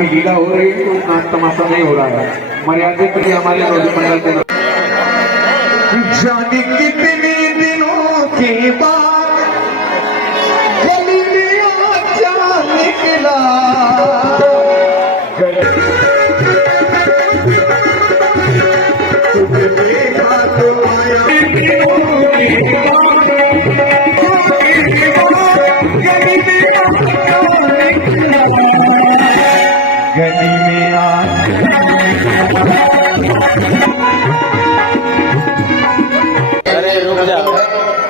की लीला हो रही है, तो नाच तमाशा नहीं हो रहा है। मर्यादित लिए हमारे मंडल के जाने कितने दिनों के बाद गली में आजा निकला, तुझे देखा तो गली में अरे रुक जा,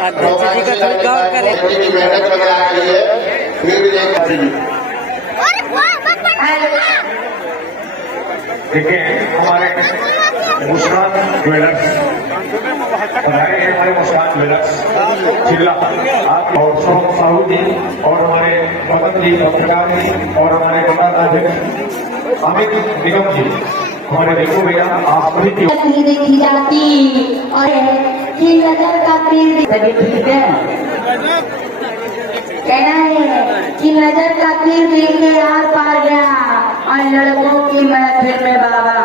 अध्यक्ष जी का थोड़ी गौर करें। मेहनत वगैरह आ रही है, फिर भी देखिए हमारे मुस्कान ज्वेलर्स हमारे मुस्कान ज्वेलर्स जिला आप और सोहम साहू जी और हमारे भगत जी पत्रकार जी और हमारे अध्यक्ष अमित निगम जी, हमारे देखो भैया आप सभी की देखी जाती और ये नजर का तीर ठीक है, कहना है कि नजर का तीर देख के आर पार गया और लड़कों की महफिल में बाबा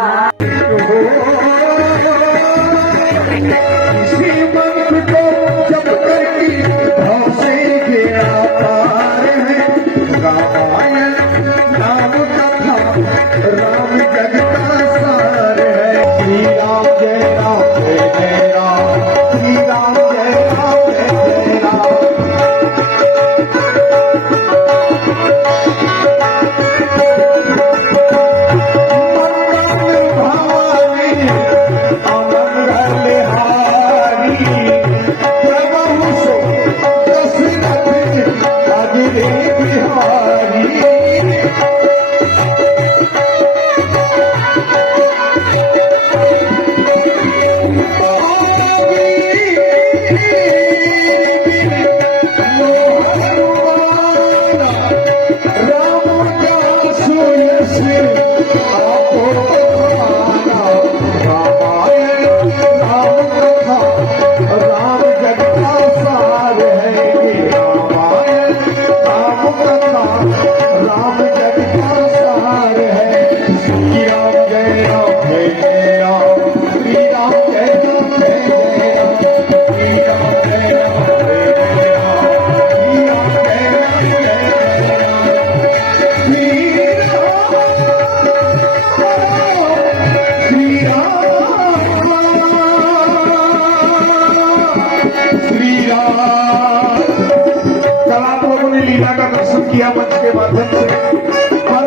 लीला का दर्शन किया मंच के माध्यम से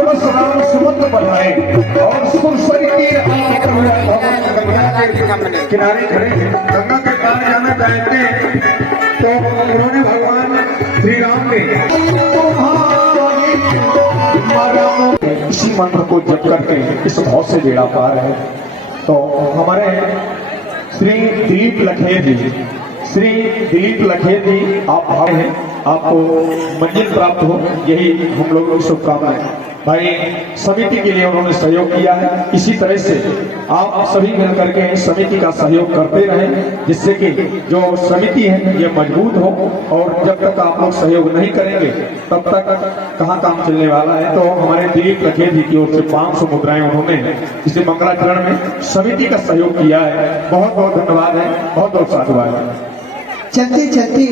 बस राम सुमंत बनाए और सुरसरी के किनारे खड़े हैं, गंगा के पार जाना चाहते हैं तो उन्होंने भगवान श्री राम ने इसी मंत्र को जप करके इस भाव से बेड़ा पार है। तो हमारे श्री दिलीप लखेर जी आप भाव हैं, आपको मंजिल प्राप्त हो, यही हम लोगों की शुभकामनाएं। भाई समिति के लिए उन्होंने सहयोग किया है, इसी तरह से आप सभी मिलकर के समिति का सहयोग करते रहें, जिससे कि जो समिति है ये मजबूत हो। और जब तक आप लोग सहयोग नहीं करेंगे तब तक कहाँ काम चलने वाला है। तो हमारे दिलीप लखेर जी की ओर से 500 मुद्राएं उन्होंने इसे मंगलाचरण में समिति का सहयोग किया है। बहुत बहुत धन्यवाद है, बहुत बहुत साधुवाद है। चलते चलते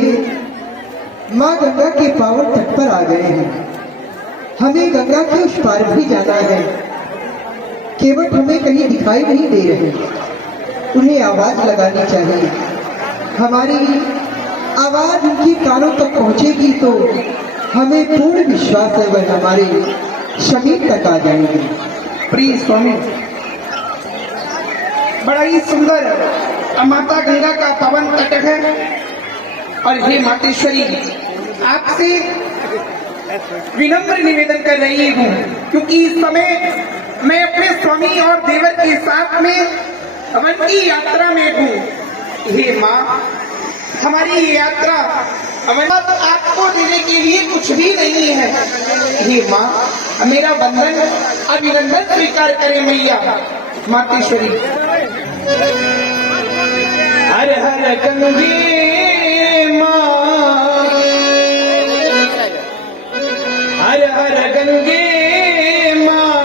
माँ गंगा के पावन तट पर आ गए हैं। हमें गंगा के उस पार भी जाना है, केवट हमें कहीं दिखाई नहीं दे रहे, उन्हें आवाज लगानी चाहिए। हमारी आवाज उनकी कानों तक पहुंचेगी तो हमें पूर्ण विश्वास है वह हमारे शरीर तक आ जाएंगे। प्रिय स्वामी, बड़ा ही सुंदर माता गंगा का पावन तट है। और हे मातेश्वरी, आपसे विनम्र निवेदन कर रही हूँ, क्योंकि इस समय मैं अपने स्वामी और देवर के साथ में वन की यात्रा में हूँ। हे माँ, हमारी ये यात्रा आपको देने के लिए कुछ भी नहीं है। हे माँ, मेरा बंधन अभिनंदन स्वीकार करें मैया मातेश्वरी। हर हर गंगे माँ, हर हर गंगे माँ,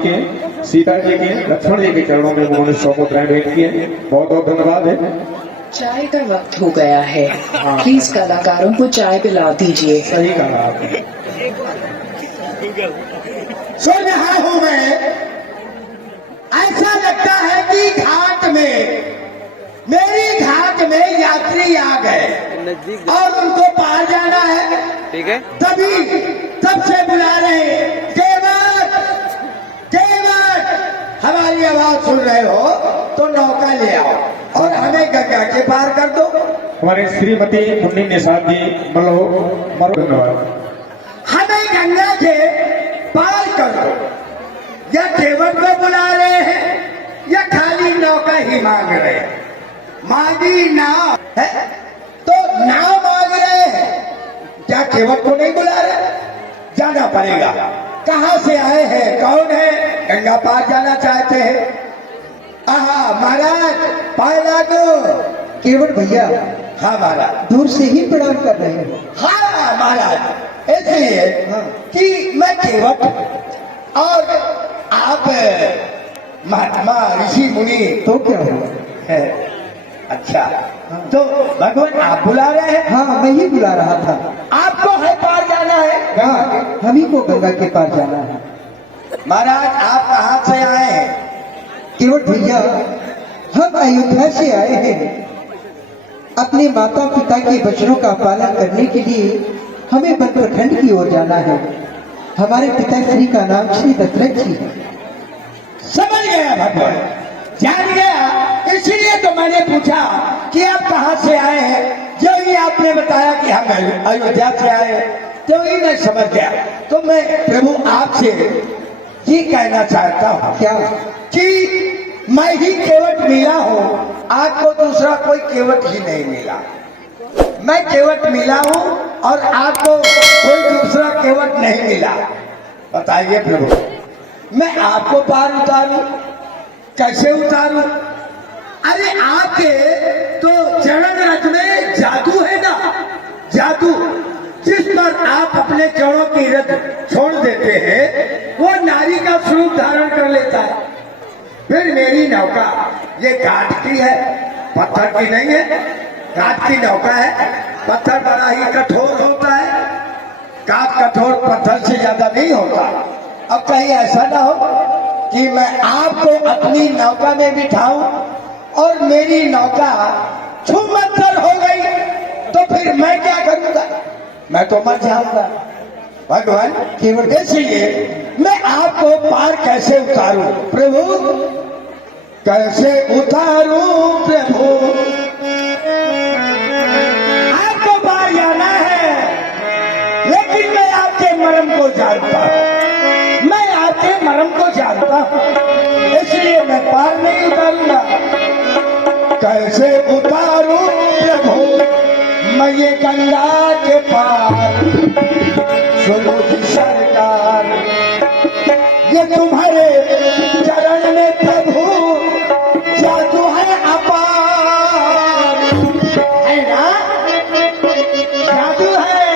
के, सीता जी के, लक्ष्मण जी के चरणों में उन्होंने 100 मुद्राएं भेंट की हैं। बहुत बहुत धन्यवाद है। चाय का वक्त हो गया है, प्लीज कलाकारों को चाय पिला दीजिए। सही कहा आपने। सुन रहा हूं मैं, ऐसा लगता है कि घाट में, मेरी घाट में यात्री आ गए नजदीक और उनको पार जाना है। ठीक है। तभी तब से बुला रहे हैं, देवत देवत, हमारी आवाज सुन रहे हो तो नौका ले आओ और हमें गंगा के पार कर दो। हमारे श्रीमती मुन्नी निषाद जी मरो धन्यवाद। हमें गंगा के पार कर दो। या देवत को बुला रहे हैं या खाली नौका ही मांग रहे हैं। मांगी नाव है तो नाव मांग रहे हैं, क्या केवट को नहीं बुला रहे? जाना पड़ेगा। कहाँ से आए हैं, कौन है? गंगा पार जाना चाहते हैं। आहा महाराज, पाए लागो। केवट भैया हाँ महाराज, दूर से ही प्रणाम कर रहे हैं। हाँ महाराज, इसलिए कि मैं केवट और आप महात्मा ऋषि मुनि तो क्या हुआ? है। अच्छा, तो भगवान आप बुला रहे हैं? हाँ, मैं ही बुला रहा था। आपको है पार जाना है? हाँ, हम ही को गंगा के पार जाना है। महाराज आप कहाँ से आए हैं? केवट भैया हम अयोध्या से आए हैं। अपने माता पिता के वचनों का पालन करने के लिए हमें वन प्रखंड की ओर जाना है। हमारे पिताश्री का नाम श्री दशरथ जी है। समझ गया भगवान, जान गया। इसलिए तो मैंने पूछा कि आप कहाँ से आए हैं। जो ही आपने बताया कि हम अयोध्या से आए हैं, तो ही मैं समझ गया। तो मैं प्रभु आपसे ये कहना चाहता हूँ क्या? कि मैं ही केवट मिला हूँ, आपको दूसरा कोई केवट ही नहीं मिला। मैं केवट मिला हूँ और आपको कोई दूसरा केवट नहीं मिला। बताइए प्रभु, मैं आपको पार उतारूं? कैसे उतारूं? अरे आपके तो चरण रथ में जादू है ना, जादू। जिस पर आप अपने चरणों की रथ छोड़ देते हैं, वो नारी का स्वरूप धारण कर लेता है। फिर मेरी नौका ये काठ की है, पत्थर की नहीं है। काठ की नौका है, पत्थर बड़ा ही कठोर होता है। काठ कठोर पत्थर से ज्यादा नहीं होता। अब कहीं ऐसा ना हो कि मैं आपको अपनी नौका में बिठाऊं और मेरी नौका छूमंतर हो गई, तो फिर मैं क्या करूंगा? मैं तो मर जाऊंगा। भगवान केवल इसलिए मैं आपको पार कैसे उतारूं प्रभु? कैसे उतारूं प्रभु? आपको पार जाना है, लेकिन मैं आपके मर्म को जानता हूं। मैं आपके मर्म को जानता हूं, इसलिए मैं पार नहीं उतारूंगा। कैसे उतारूं प्रभु मैं ये गंगा के पार? सुनो जी सरकार, ये तुम्हारे चरण में प्रभु जादू है अपार। है ना, जादू है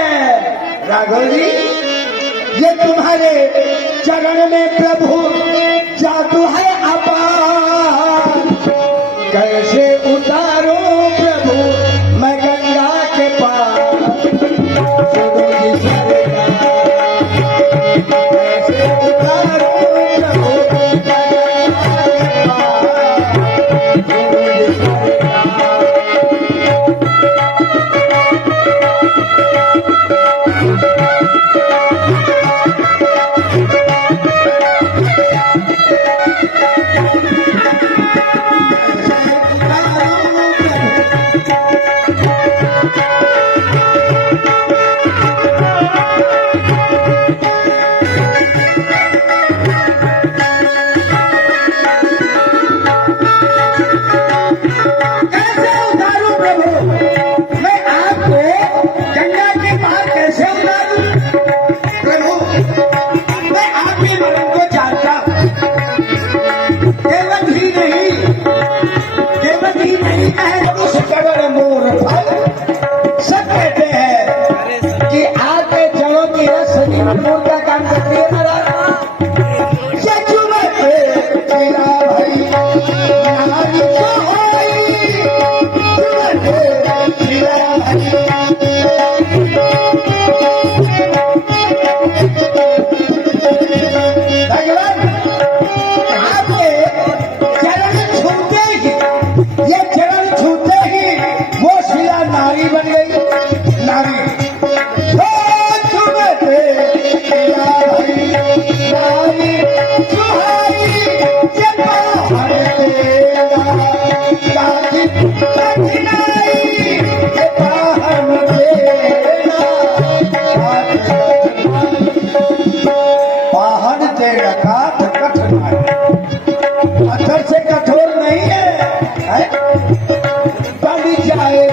राघव जी। ये तुम्हारे चरण में प्रभु जादू है अपार। कैसे उतारो प्रभु मैं गंगा के पार? सुनो जी सरकार, कैसे उतारो प्रभु मैं गंगा के पार? सुनो जी सरकार। का काम करती है महाराज। ये चुमा बन जाए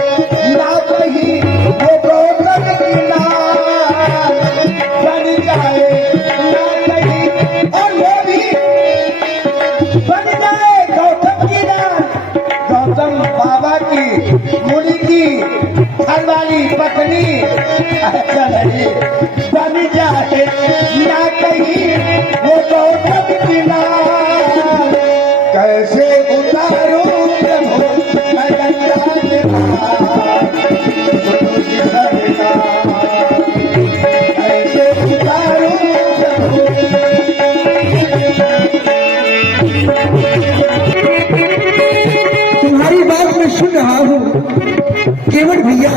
ना कहीं वो गौतम की नाम, बन जाए ना कहीं और वो भी बन जाए गौतम की नाम, गौतम बाबा की मुनि की घर वाली पत्नी, ऐसा नहीं बन जाए ना कहीं वो गौतम की नाम, कैसे उतारूं प्रभु मैं गंगा के पार, तुझ सरना कैसे उतारूं प्रभु। तुम्हारी बात मैं सुन रहा हूँ केवट भैया,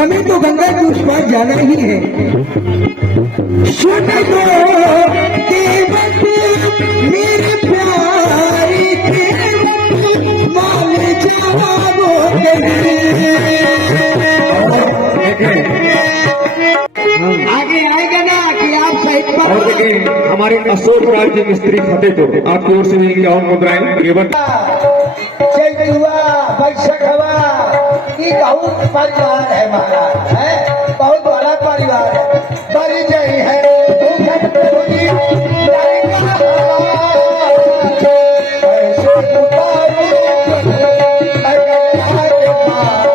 हमें तो गंगा के उस पार जाना ही है। सुन लो केवट मेरे प्यारे केवट, मान जाओ आगे आएगा ना कि आप सही पर। और देखिए हमारे अशोक राज्य मिस्त्री फतेहपुर आपकी ओर से भी इक्यावन मुद्राएं केवट चैतुआ बैशखवा ये बहुत परिवार है महाराज, है बहुत बड़ा परिवार है, बड़ी जय है भूखट प्रभुजी जाएगा कैसे उतारूं मैं गंगा के पार,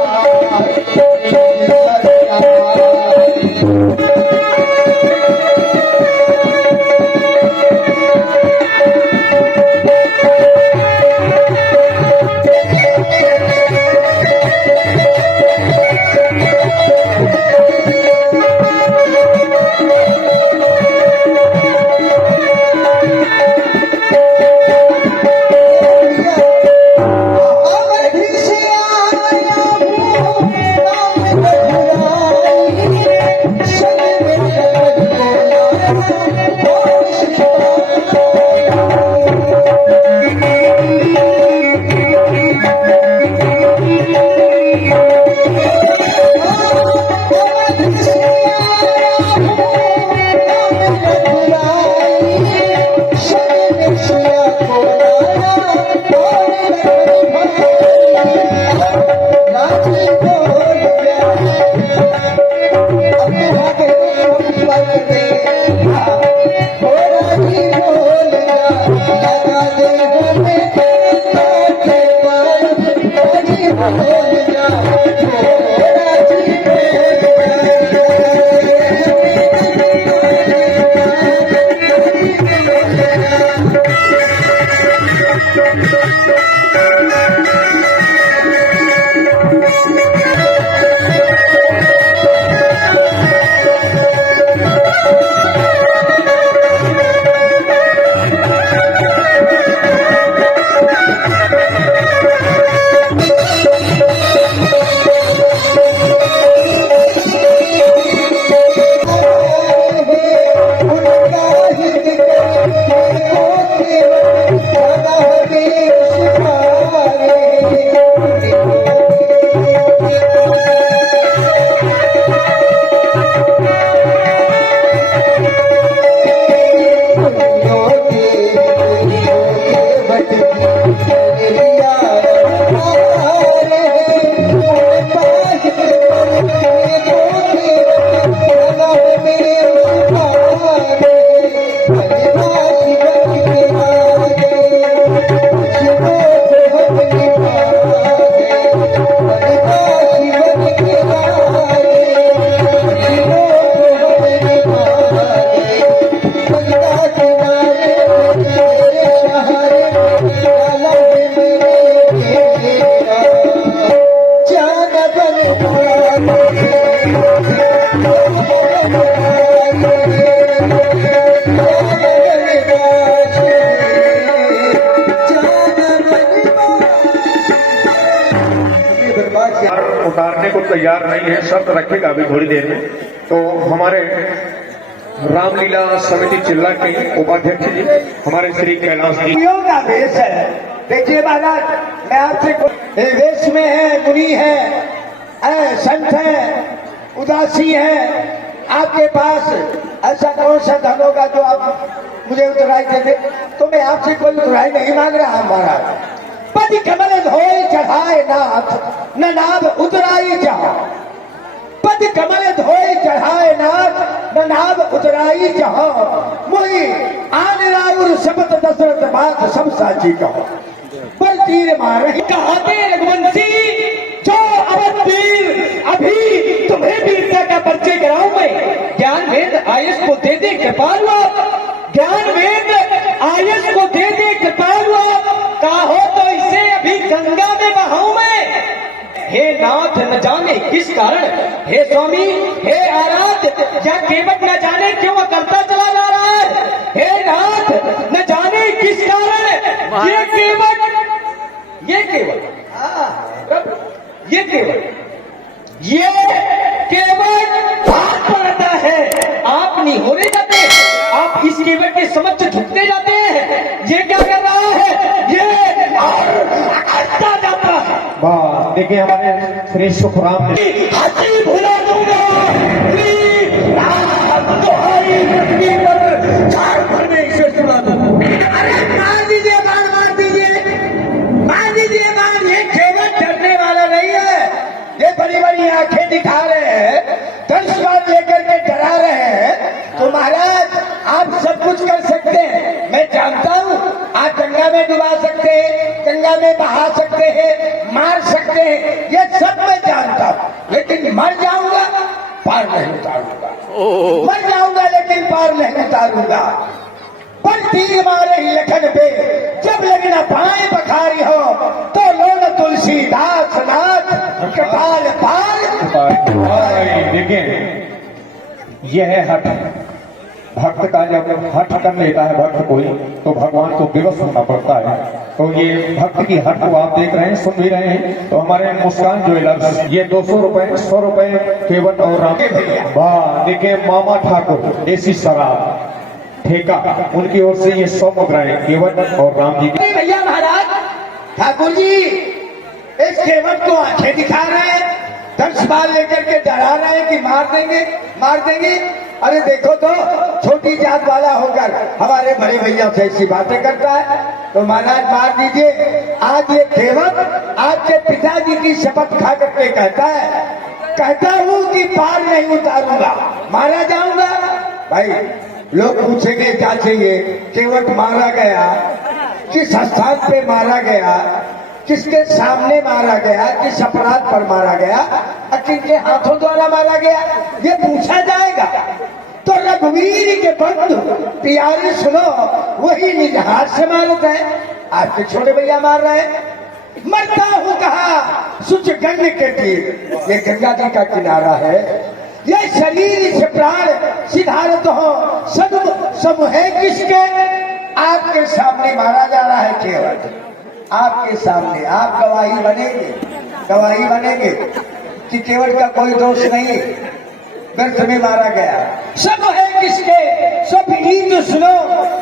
उतारने को तैयार नहीं है, शर्त रखेगा अभी थोड़ी देर में। तो हमारे रामलीला समिति चिल्ला के उपाध्यक्ष जी हमारे श्री कैलाश जी का वेश है। देखिए महाराज, मैं आपसे वेश में है, मुनि है, संत है, उदासी है, आपके पास ऐसा कौन सा धन होगा जो आप मुझे उत्तराई दे दे? तो मैं आपसे कोई उत्तराई नहीं मांग रहा महाराज, पति कमल धोए चढ़ाए नाथ, न नाभ उतराई जहां। पति कमल धोए चढ़ाए नाथ, न नाभ उतराई जहां। मोहि आन राउर शपथ दशरथ बात सब साची कहो। पर तीर मारे कहते रघुवंशी जो अवध वीर, अभी तुम्हें वीरता का परिचय कराऊं मैं। ज्ञान वेद आयुष को दे दे कृपालुआ, ज्ञान वेद आयुष को दे दे कृपालुआ। कहो तो इसे अभी गंगा में बहाऊं मैं। हे नाथ न जाने किस कारण, हे स्वामी हे आराध्य, या केवट न जाने क्यों करता चला जा रहा है। हे नाथ न जाने किस कारण ये केवट ये केवल भाग पड़ता है। आप नहीं हो रहे जाते, आप इस केवट के समक्ष झुकते जाते हैं। ये क्या कर रहा है, ये अकड़ता जाता है। वाह, देखिए हमारे श्री सुखराम ने हंसी भुला दूंगा तुम्हारी पृथ्वी पर झाड़ भर में इसे सुना दूंगा। अरे मार दीजिए, मार दीजिए, मार दीजिए बाण। ये केवट डरने वाला नहीं है, ये बड़ी बड़ी आंखें दिखा रहे हैं, धनुष लेकर के डरा रहे हैं। तो महाराज आप सब कुछ कर सकते हैं, मैं जानता हूँ। आप गंगा में डुबा सकते हैं, गंगा में बहा सकते हैं, मार सकते हैं, ये सब मैं जानता हूँ। लेकिन मर जाऊंगा पार नहीं उतारूंगा, मर जाऊंगा लेकिन पार नहीं उतारूंगा। पर तीर मारे ही लखन पे जब लगना पाए बखारी हो, तो लोग तुलसीदास नाथ कपाल पार। देखिए यह है हठ। भक्त का जब हठ कर लेता है भक्त कोई, तो भगवान को विवश होना पड़ता है। तो ये भक्त की हठ को आप देख रहे हैं, सुन भी रहे हैं। तो हमारे मुस्कान ज्वेलर्स, ये 200 रुपए 100 रुपए केवट और राम। वाह, देखिए मामा ठाकुर देसी शराब ठेका, उनकी ओर से ये 100 मुद्राएं केवट और राम जी की। भैया महाराज ठाकुर जी इस केवट को आंखें दिखा रहे हैं, धनुष बाण लेकर के डरा रहे हैं कि मार देंगे मार देंगे। अरे देखो तो छोटी जात वाला होकर हमारे बड़े भैया से ऐसी बातें करता है। तो महाराज मार दीजिए। आज ये केवट आपके पिताजी की शपथ खा करके कहता हूँ कि पार नहीं उतारूंगा, मारा जाऊंगा। भाई लोग पूछेंगे क्या चाहिए, केवट मारा गया, किस स्थान पे मारा गया, किसके सामने मारा गया, किस अपराध पर मारा गया, और किनके हाथों द्वारा मारा गया, ये पूछा जाएगा। तो रघुवीर के बंधु प्यारे सुनो, वही निज हाथ से मारते हैं। आपके छोटे भैया मार रहे हैं। मरता हूँ कहा सुच गंग के तीर, ये गंगा जी का किनारा है। ये शरीर से प्राण सिधारत हो सब है किसके, आपके सामने मारा जा रहा है केवट, आपके सामने। आप गवाही बनेंगे कि केवट का कोई दोष नहीं, व्यर्थ में मारा गया। सब है किसके, सब नीत सुनो,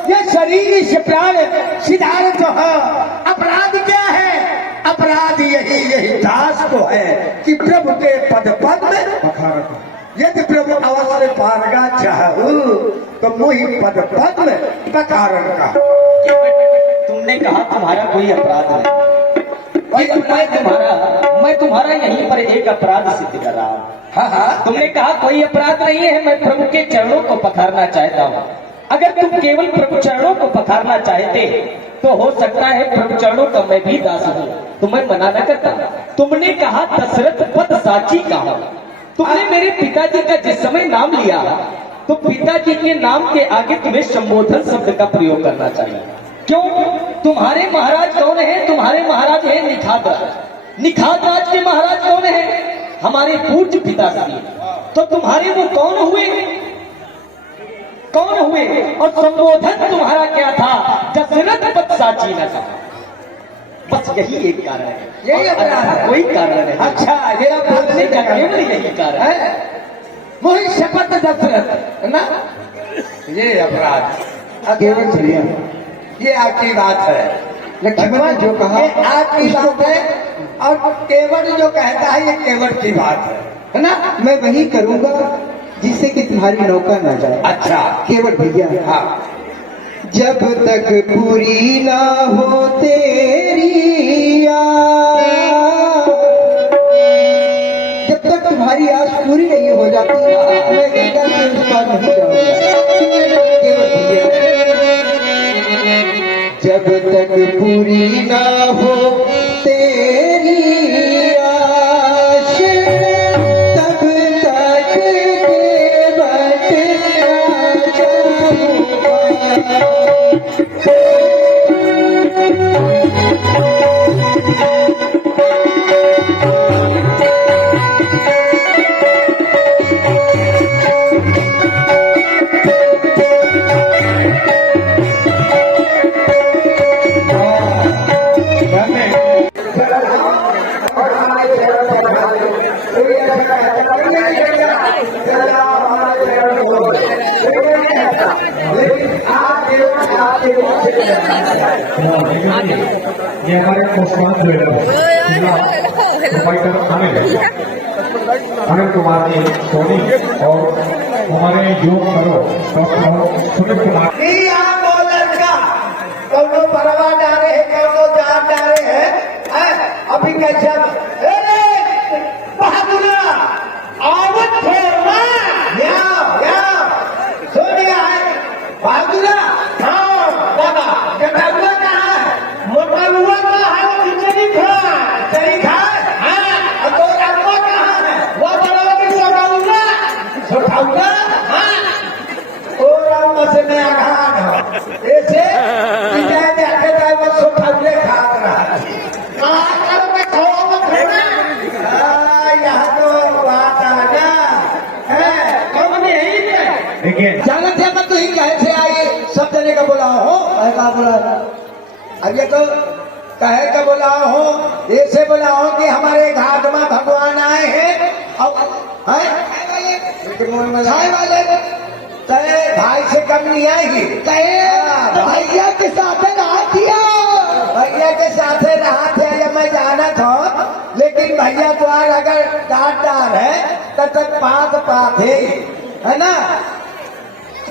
ये शरीर से प्राण सिधारत हो। अपराध क्या है, अपराध यही दास को है कि प्रभु के पद में यदि प्रभु अवसर पारगा चाहू, तो मुहि पद में पकारण का। तुमने कहा तुम्हारा कोई अपराध नहीं, मैं तुम्हारा यहीं पर एक अपराध सिद्ध कर रहा हूँ। हाँ, तुमने कहा कोई अपराध नहीं है, मैं प्रभु के चरणों को पखारना चाहता हूँ। अगर तुम केवल प्रभु चरणों को पखारना चाहते तो हो सकता है प्रभु चरणों का मैं भी दास हूँ, तो मैं मना न करता। तुमने कहा दशरथ पद साची कहा, तुमने मेरे पिताजी का जिस समय नाम लिया तो पिताजी के नाम के आगे तुम्हें संबोधन शब्द का प्रयोग करना चाहिए। क्यों? तुम्हारे महाराज कौन है? तुम्हारे महाराज है निखात राज। निखात राज के महाराज कौन है? हमारे पूज्य पिताश्री। तो तुम्हारे वो कौन हुए? और संबोधन तुम्हारा क्या था? दशरथ पद साची न था। बस यही एक कारण है, यही अपराध है, कोई कारण नहीं। अच्छा, ये आप बोलने का केवल यही कारण है। वही शपथ दशरथ ना, ये अपराध केवल चलिए, ये आपकी बात है। लक्ष्मण जो कहा ये आपकी बात है, और केवट जो कहता है ये केवट की बात है ना। मैं वही करूंगा जिससे कि तुम्हारी नौका न जाए। अच्छा केवट भैया, हाँ, जब तक पूरी ना हो तेरी आस, जब तक तुम्हारी आस पूरी नहीं हो जाती मैं गंगा के उस पार नहीं जाऊंगा। जब तक पूरी ना हो तेरी आस, तब तक केवट ना जाऊंगा। ये हमारे मुस्कान प्रोफाइटर अनिल कुमार जी सोनी और हमारे योग करो डॉक्टर सुनील कुमार। कौनो परवा डाले है, कौनो जान डाले है, अभी का जब बहादुरा आवत छोड़ना सोनिया है बहादुरा। हाँ दादा जटा हुआ कहाँ है, मोटा हुआ कहाँ है, वो खिचड़ी खा हाँ, तो रखवा कहाँ है, वो बड़ा भी छोटा हाँ, और राम से मैं आघात हूँ ऐसे वो छोटा खा रहा यहाँ तो बात आना देखिए जाना थे मैं तो ही कहे थे आई सब जने का बोला हो का बोला अब ये तो कहे का बोला हो ऐसे बोला हो कि हमारे घाट में भगवान आए हैं अब खाए वाले कहे भाई से कम नहीं आएगी कहे भैया के साथ रहा दिया भैया के साथ रहा थे या मैं जाना था लेकिन भैया द्वार अगर डांटदार है तब पात पात है ना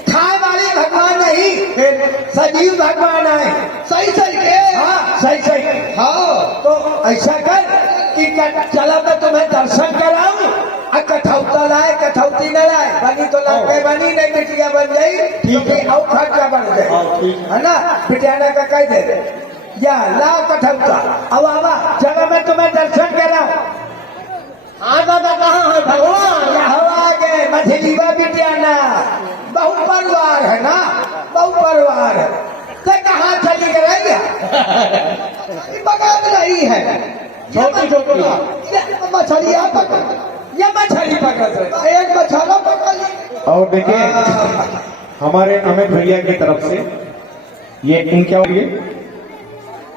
खाए वाले भगवान नहीं सजीव भगवान आए सही सही के हाँ सही हाँ तो ऐसा कर कि चला मैं तुम्हें दर्शन कराऊं और कठौता लाए कठौती न लाए बनी तो लगे बनी नहीं बिटिया बन जाई ठीक है और खर्चा बन जाए है ना बिटियाना का कह दे या ला कठौता अब आवा चलो मैं तुम्हें दर्शन कराऊं। हाँ दादा कहाँ है भगवान यहाँ आगे मछली बिटियाना बहु परिवार है ना बहु परिवार है तो कहाँ चली गई बगल रही है छोटी छोटी मछलियाँ पकड़ या मछली पकड़ एक मछला पकड़ ली। और देखिए हमारे अमित भैया की तरफ से ये इनके और ये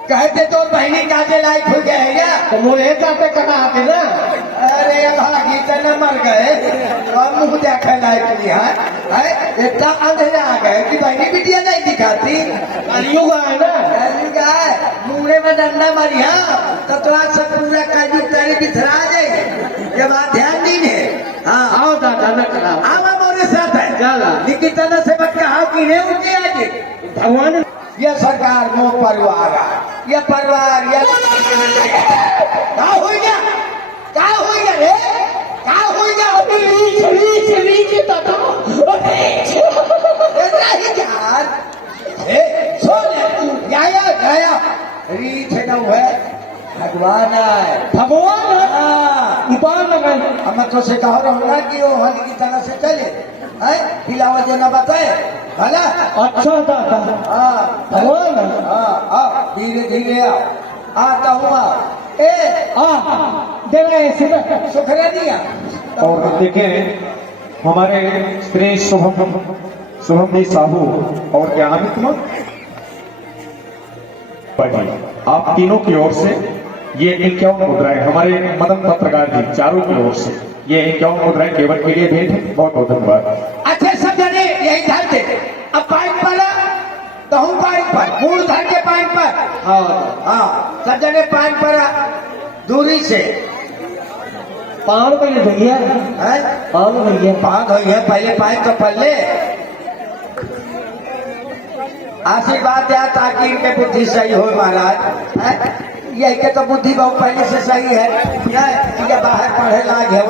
कहते तो बहनी काजे लायक हो गया है क्या तो मुझे जाते कहा आते ना अरे भागी तो न मर गए और मुंह देखे लायक नहीं है इतना अंधेरा आ गए कि बहनी बिटिया नहीं दिखाती कलयुग है ना कलयुग है मुंगड़े में डंडा मारिया तो आज सब पूरा कलयुग तेरे बिथरा जाए ये बात ध्यान दीजिए। हाँ आओ दादा न करा आओ मोरे साथ है चला निकिता से मत कहा कि नहीं उनके आगे भगवान यह सरकार मो परिवार यह परिवार यह क्या हो गया रे क्या हो गया रीछ न है भगवान है भगवान हम तो से कह रहा हूँ कि वो हल की तरह से चले हिलावा जो न बताए भला अच्छा दादा हाँ भगवान हाँ धीरे धीरे आता हुआ सुखरे दिया। और देखें हमारे श्री शुभम जी साहू और क्या नाम है तुम्हारा आप तीनों की ओर से ये 51 मुद्राएं हमारे मदन पत्रकार जी चारों की ओर से ये 51 मुद्राएं केवल के लिए भेंट है। बहुत बहुत धन्यवाद। अच्छे सब जने यही धर दे अब पाइन पर कहूँ पाइन पर मूल धर के पाइन पर हाँ सब जने पाइन पर दूरी से पाँव पहले भैया पाँव भैया पाँव धोइए पहले पाइन तो पहले आशीर्वाद दिया ताकि इनके बुद्धि सही हो महाराज। हैं? यही के तो बुद्धि बहुत पहले से सही है। ये बाहर पढ़े लाग है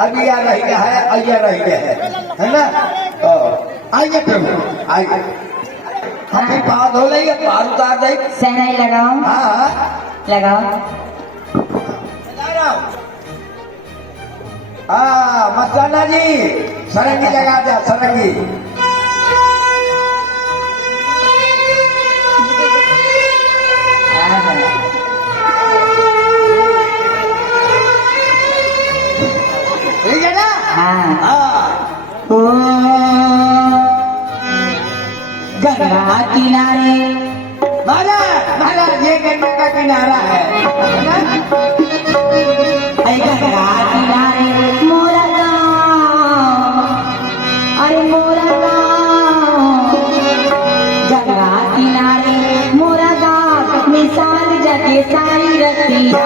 अभी या रही है अय्या रही है ना। आइए प्रभु आइए, हम पाँव धो लेंगे, पार उतार देंगे। सहनाई लगाओ। हाँ लगाओ। हाँ मस्ताना जी सरंगी लगा दे, सरंगी। ठीक है ना। हाँ। ओ गंगा किनारे महाराज महाराज ये गंगा का किनारा है ना? गंगा किनारे मोरा गाँव, अरे मोरा गाँव, गंगा किनारे मोरा गाँव, मिसाल जगे सारी रतिया।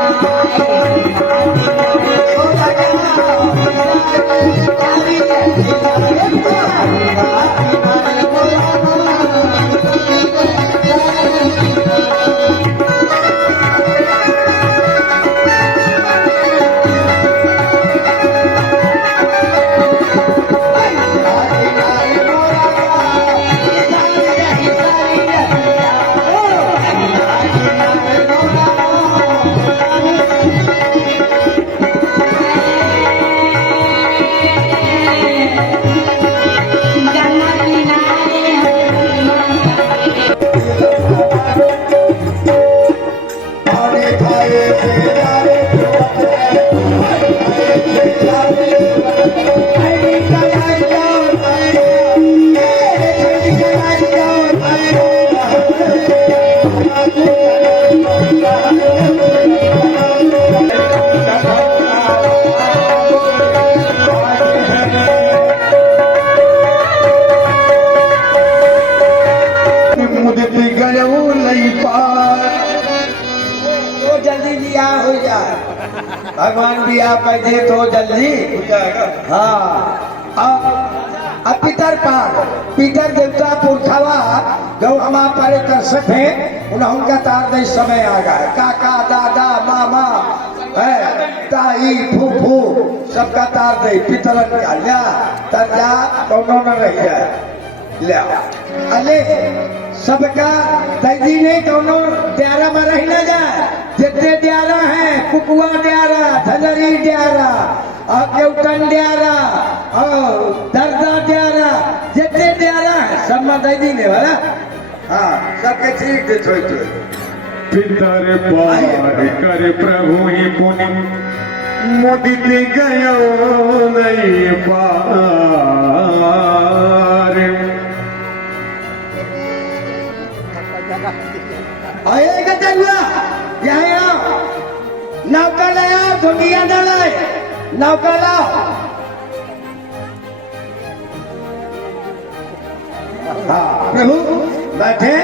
भगवान भी आप बैठे तो जल्दी हो जाएगा। हाँ अब पितर देवता पुरखवा जो हमारे पारे दर्शक है उनका तार दे समय आ गया। काका दादा मामा है ताई फूफू सबका तार दे पितरन का लिया तर जा दोनों न रह जाए लिया। अले सबका दैदी ने दोनों द्यारा में रह न जाए। जितने द्यारा है कुकुआ द्यारा, धनरी द्यारा और केवटन द्यारा और दर्दा द्यारा, जितने द्यारा है सब में दैदी ने वाला। हाँ सबके ठीक दे थोड़ी थोड़ी। पितर पार कर प्रभु ही पुनि मुदित गयो नहीं पार। आएगा चलुआ यहाँ आओ, नौका लाओ, दुनिया न लाए, नौका लाओ। हाँ प्रभु बैठे,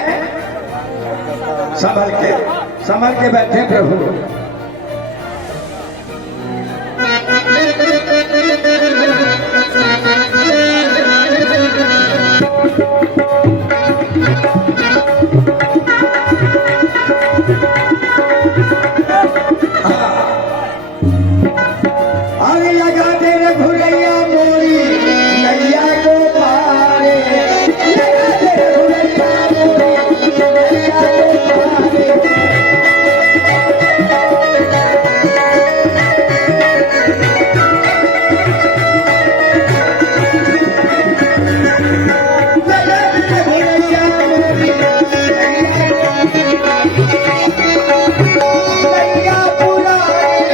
संभल के बैठे प्रभु। अरे लगा दे रे भुरैया मोरी नैया को पारे, लगा दे रे भुरैया मोरी नैया को पारे।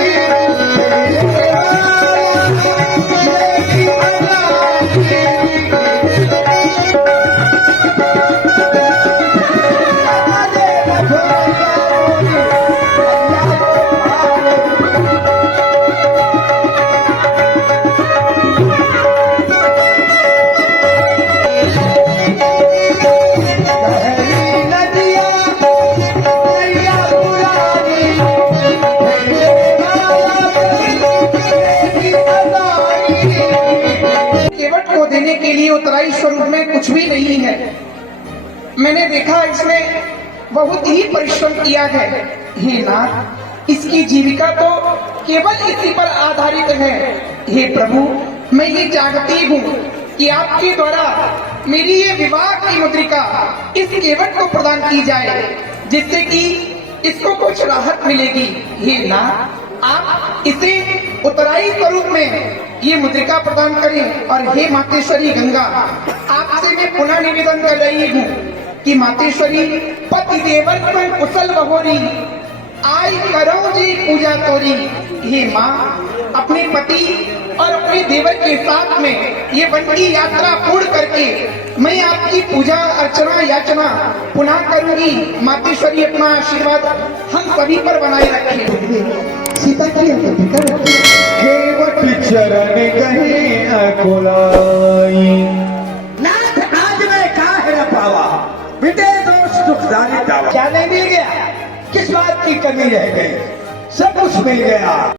के लिए उतराई स्वरूप में कुछ भी नहीं है। मैंने देखा इसने बहुत ही परिश्रम किया है। हे नाथ, इसकी जीविका तो केवल इसी पर आधारित है। हे प्रभु, मैं ये चाहती हूँ कि आपके द्वारा मेरी ये विवाह की मुद्रिका इस केवट को प्रदान की जाए, जिससे कि इसको कुछ राहत मिलेगी। हे नाथ, आप इसे उत्तराई स्वरूप में ये मुद्रिका प्रदान करें। और हे मातेश्वरी गंगा, आपसे मैं पुनः निवेदन कर रही हूँ कि मातेश्वरी पति देवर में कुशल बहोरी, आई करो जी पूजा तोरी। हे माँ, अपने पति और अपने देवर के साथ में ये वन की यात्रा पूर्ण करके मैं आपकी पूजा अर्चना याचना पुनः करूंगी। मातेश्वरी अपना आशीर्वाद हम सभी पर बनाए रखें। सीता की अंतिका रखी। केवट चरण कहे अकुलाई। नाथ आज मैं काहे न पावा, बिटे दोष दुखदारी दावा। क्या नहीं मिल गया? किस बात की कमी रह गई? सब कुछ मिल गया।